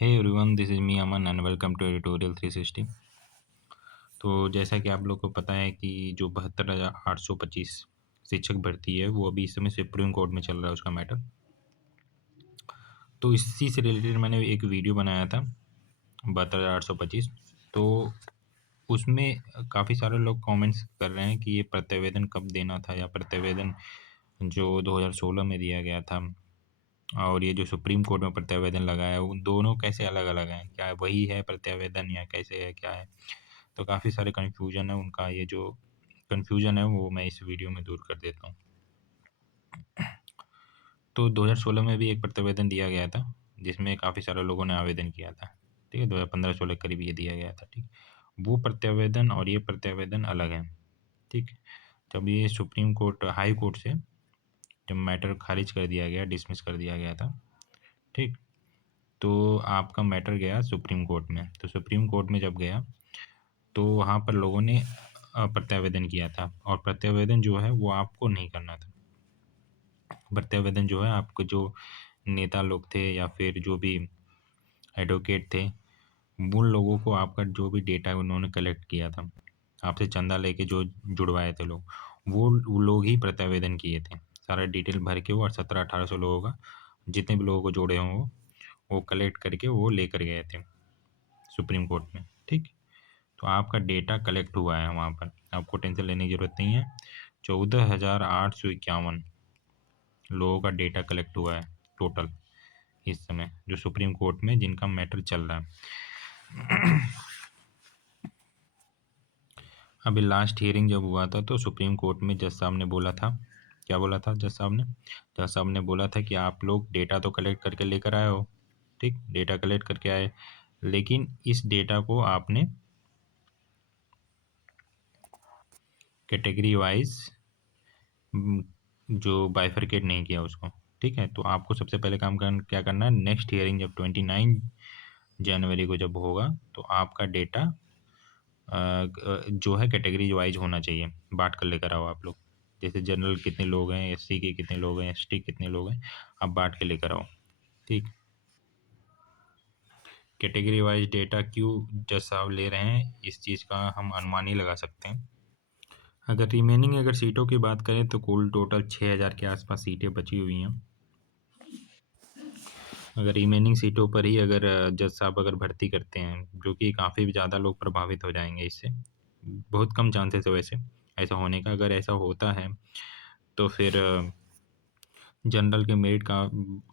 Hey everyone, this is me Aman and welcome to Editorial 360। तो जैसा कि आप लोग को पता है कि जो 72,825 शिक्षक भर्ती है वो अभी इस समय सुप्रीम कोर्ट में चल रहा है उसका मैटर। तो इसी से रिलेटेड मैंने एक वीडियो बनाया था 72,825। तो उसमें काफ़ी सारे लोग कमेंट्स कर रहे हैं कि ये प्रत्यावेदन कब देना था या प्रत्यावेदन जो 2016 में दिया गया था और ये जो सुप्रीम कोर्ट में प्रत्यावेदन लगा है उन दोनों कैसे अलग अलग हैं, क्या वही है प्रत्यावेदन या कैसे है क्या है। तो काफ़ी सारे कन्फ्यूजन है उनका, ये जो कन्फ्यूजन है वो मैं इस वीडियो में दूर कर देता हूँ। तो 2016 में भी एक प्रत्यावेदन दिया गया था जिसमें काफ़ी सारे लोगों ने आवेदन किया था, ठीक है। 2015-16 करीब ये दिया गया था, ठीक। वो प्रत्यावेदन और ये प्रत्यावेदन अलग है, ठीक। जब ये सुप्रीम कोर्ट हाई कोर्ट से जब मैटर खारिज कर दिया गया, डिसमिस कर दिया गया था, ठीक। तो आपका मैटर गया सुप्रीम कोर्ट में। तो सुप्रीम कोर्ट में जब गया तो वहाँ पर लोगों ने प्रत्यावेदन किया था और प्रत्यावेदन जो है वो आपको नहीं करना था। प्रत्यावेदन जो है आपको जो नेता लोग थे या फिर जो भी एडवोकेट थे उन लोगों को आपका जो भी डेटा उन्होंने कलेक्ट किया था, आपसे चंदा लेके जो जुड़वाए थे लोग, वो लोग ही प्रत्यावेदन किए थे। सारा डिटेल भर के वो और 1700-1800 लोगों का जितने भी लोगों को जोड़े हों वो कलेक्ट करके वो लेकर गए थे सुप्रीम कोर्ट में, ठीक। तो आपका डेटा कलेक्ट हुआ है वहाँ पर, आपको टेंशन लेने की ज़रूरत नहीं है। 14,851 लोगों का डेटा कलेक्ट हुआ है टोटल इस समय जो सुप्रीम कोर्ट में जिनका मैटर चल रहा है। अभी लास्ट हियरिंग जब हुआ था तो सुप्रीम कोर्ट में जज साहब ने बोला था, क्या बोला था जज साहब ने? जज साहब ने बोला था कि आप लोग डेटा तो कलेक्ट करके लेकर आए हो, ठीक, डेटा कलेक्ट करके आए, लेकिन इस डेटा को आपने कैटेगरी वाइज जो बाइफरकेट नहीं किया उसको, ठीक है। तो आपको सबसे पहले क्या करना है, नेक्स्ट हियरिंग जब 29 जनवरी को जब होगा तो आपका डेटा जो है कैटेगरी वाइज होना चाहिए, बांट कर लेकर आओ आप लोग। जैसे जनरल कितने लोग हैं, एससी के कितने लोग हैं, एसटी कितने लोग हैं, आप बांट के लेकर आओ, ठीक। कैटेगरी वाइज डेटा क्यों जज साहब ले रहे हैं, इस चीज़ का हम अनुमान ही लगा सकते हैं। अगर सीटों की बात करें तो कुल टोटल 6,000 के आसपास सीटें बची हुई हैं। अगर रिमेनिंग सीटों पर ही अगर जज साहब अगर भर्ती करते हैं, जो कि काफ़ी ज़्यादा लोग प्रभावित हो जाएंगे इससे, बहुत कम चांसेस है वैसे ऐसा होने का। अगर ऐसा होता है तो फिर जनरल के मेरिट का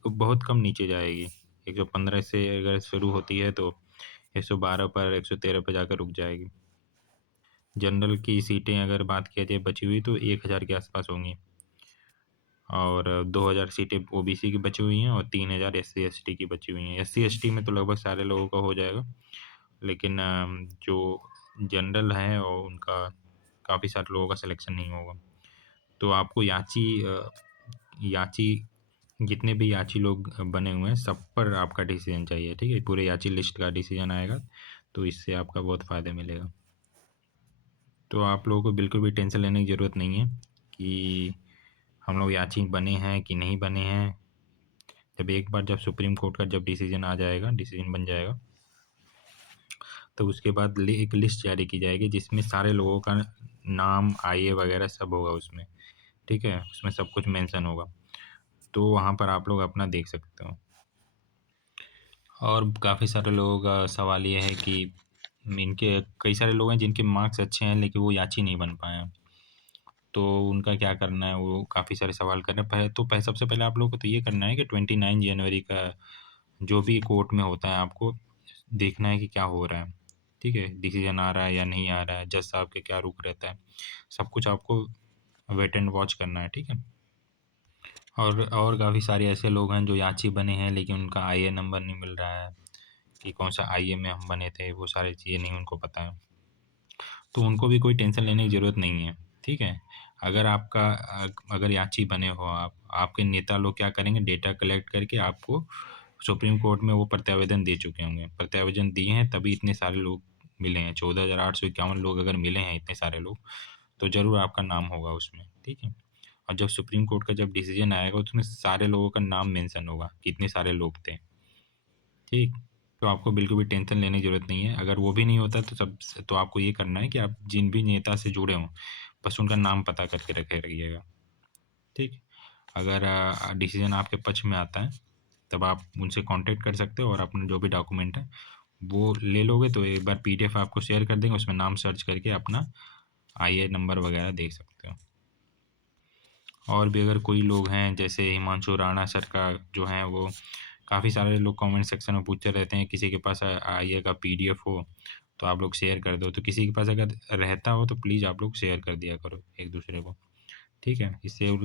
बहुत कम नीचे जाएगी। 115 से अगर शुरू होती है तो 112 पर 113 पर जाकर रुक जाएगी। जनरल की सीटें अगर बात किया जाए बची हुई तो 1,000 के आसपास होंगी और 2,000 सीटें ओबीसी की बची हुई हैं और 3,000 एससी एसटी की बची हुई हैं। एससी एसटी में तो लगभग सारे लोगों का हो जाएगा, लेकिन जो जनरल है और उनका काफ़ी सारे लोगों का सिलेक्शन नहीं होगा। तो आपको याची जितने भी याची लोग बने हुए हैं सब पर आपका डिसीजन चाहिए, ठीक है। पूरे याची लिस्ट का डिसीजन आएगा तो इससे आपका बहुत फ़ायदा मिलेगा। तो आप लोगों को बिल्कुल भी टेंशन लेने की ज़रूरत नहीं है कि हम लोग याची बने हैं कि नहीं बने हैं। जब सुप्रीम कोर्ट का जब डिसीजन आ जाएगा, डिसीजन बन जाएगा, तो उसके बाद एक लिस्ट जारी की जाएगी जिसमें सारे लोगों का नाम आईए वगैरह सब होगा उसमें, ठीक है। उसमें सब कुछ मेंशन होगा, तो वहाँ पर आप लोग अपना देख सकते हो। और काफ़ी सारे लोगों का सवाल ये है कि इनके कई सारे लोग हैं जिनके मार्क्स अच्छे हैं लेकिन वो याची नहीं बन पाए हैं, तो उनका क्या करना है, वो काफ़ी सारे सवाल कर रहे हैं। सबसे पहले आप लोगों को तो ये करना है कि 29 जनवरी का जो भी कोर्ट में होता है आपको देखना है कि क्या हो रहा है, ठीक है। डिसीजन आ रहा है या नहीं आ रहा है, जज साहब के क्या रुख रहता है, सब कुछ आपको वेट एंड वॉच करना है, ठीक है। और काफ़ी सारे ऐसे लोग हैं जो याची बने हैं लेकिन उनका आईए नंबर नहीं मिल रहा है कि कौन सा आईए में हम बने थे, वो सारी चीज़ें नहीं उनको पता है। तो उनको भी कोई टेंशन लेने की ज़रूरत नहीं है, ठीक है। अगर याची बने हो आप, आपके नेता लोग क्या करेंगे, डेटा कलेक्ट करके आपको सुप्रीम कोर्ट में वो प्रत्यावेदन दे चुके होंगे, प्रत्यावेदन दिए हैं तभी इतने सारे लोग मिले हैं। 14,851 लोग अगर मिले हैं, इतने सारे लोग, तो ज़रूर आपका नाम होगा उसमें, ठीक है। और जब सुप्रीम कोर्ट का जब डिसीजन आएगा उसमें सारे लोगों का नाम मेंशन होगा, कितने सारे लोग थे, ठीक। तो आपको बिल्कुल भी टेंशन लेने की ज़रूरत नहीं है। अगर वो भी नहीं होता तो आपको ये करना है कि आप जिन भी नेता से जुड़े हों, बस उनका नाम पता करके रखे रखिएगा, ठीक? अगर डिसीज़न आपके पक्ष में आता है, तब आप उनसे कॉन्टैक्ट कर सकते हो और अपने जो भी डॉक्यूमेंट है, वो ले लोगे तो एक बार पीडीएफ आपको शेयर कर देंगे, उसमें नाम सर्च करके अपना आईए नंबर वगैरह देख सकते हो। और भी अगर कोई लोग हैं जैसे हिमांशु राणा सर का जो है वो काफ़ी सारे लोग कमेंट सेक्शन में पूछते रहते हैं, किसी के पास आईए का पीडीएफ हो तो आप लोग शेयर कर दो। तो किसी के पास अगर रहता हो तो प्लीज़ आप लोग शेयर कर दिया करो एक दूसरे को, ठीक है? इससे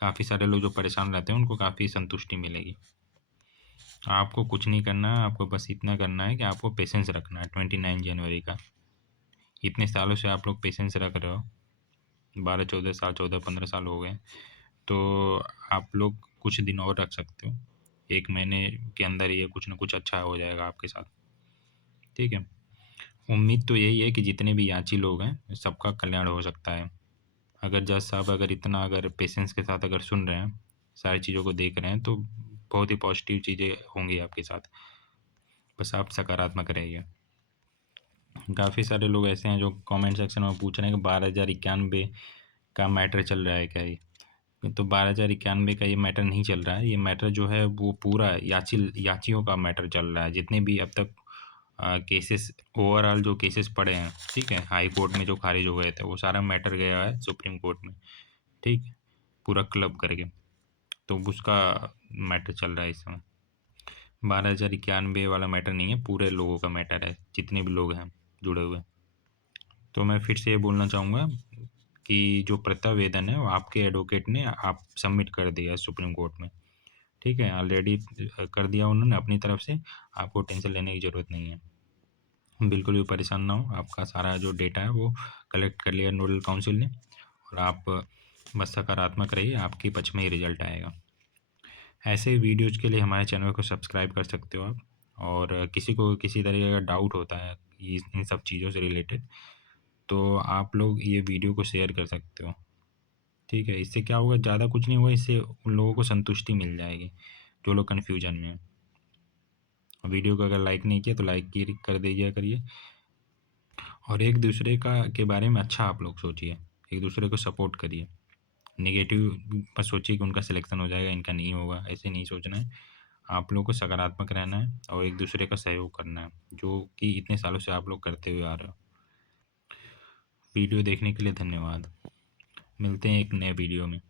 काफ़ी सारे लोग जो परेशान रहते हैं उनको काफ़ी संतुष्टि मिलेगी। आपको कुछ नहीं करना है, आपको बस इतना करना है कि आपको पेशेंस रखना है 29 जनवरी का। इतने सालों से आप लोग पेशेंस रख रहे हो, 12-14 साल, 14-15 साल हो गए, तो आप लोग कुछ दिन और रख सकते हो। 1 महीने के अंदर ये कुछ ना कुछ अच्छा हो जाएगा आपके साथ, ठीक है? उम्मीद तो यही है कि जितने भी याची लोग हैं, सबका कल्याण हो सकता है। अगर जज साहब अगर पेशेंस के साथ अगर सुन रहे हैं, सारी चीज़ों को देख रहे हैं, तो बहुत ही पॉजिटिव चीज़ें होंगी आपके साथ। बस आप सकारात्मक रहिए। काफ़ी सारे लोग ऐसे हैं जो कमेंट सेक्शन में पूछ रहे हैं कि 12,091 का मैटर चल रहा है क्या ये? तो 12,091 का ये मैटर नहीं चल रहा है। ये मैटर जो है वो पूरा याचियों का मैटर चल रहा है। जितने भी अब तक केसेस ओवरऑल जो केसेस पड़े हैं, ठीक है? हाई कोर्ट में जो खारिज हो गए थे, वो सारा मैटर गया है सुप्रीम कोर्ट में, ठीक? पूरा क्लब करके। तो उसका मैटर चल रहा है इस समय। 12,091 वाला मैटर नहीं है, पूरे लोगों का मैटर है, जितने भी लोग हैं जुड़े हुए। तो मैं फिर से ये बोलना चाहूँगा कि जो प्रत्यावेदन है वो आपके एडवोकेट ने आप सबमिट कर दिया है सुप्रीम कोर्ट में, ठीक है? ऑलरेडी कर दिया उन्होंने अपनी तरफ से, आपको टेंशन लेने की ज़रूरत नहीं है। बिल्कुल भी परेशान ना हो, आपका सारा जो डेटा है वो कलेक्ट कर लिया नोडल काउंसिल ने, और आप बस सकारात्मक रहिए, आपके पक्ष में ही रिजल्ट आएगा। ऐसे वीडियोज़ के लिए हमारे चैनल को सब्सक्राइब कर सकते हो आप। और किसी को किसी तरीके का डाउट होता है इन सब चीज़ों से रिलेटेड, तो आप लोग ये वीडियो को शेयर कर सकते हो, ठीक है? इससे क्या होगा, ज़्यादा कुछ नहीं होगा, इससे उन लोगों को संतुष्टि मिल जाएगी जो लोग कन्फ्यूजन में हैं। वीडियो को अगर लाइक नहीं किया तो लाइक की कर दीजिए करिए, और एक दूसरे का के बारे में अच्छा आप लोग सोचिए, एक दूसरे को सपोर्ट करिए। नेगेटिव मत सोचिए कि उनका सिलेक्शन हो जाएगा, इनका नहीं होगा, ऐसे नहीं सोचना है। आप लोगों को सकारात्मक रहना है और एक दूसरे का सहयोग करना है, जो कि इतने सालों से आप लोग करते हुए आ रहे हो। वीडियो देखने के लिए धन्यवाद। मिलते हैं एक नए वीडियो में।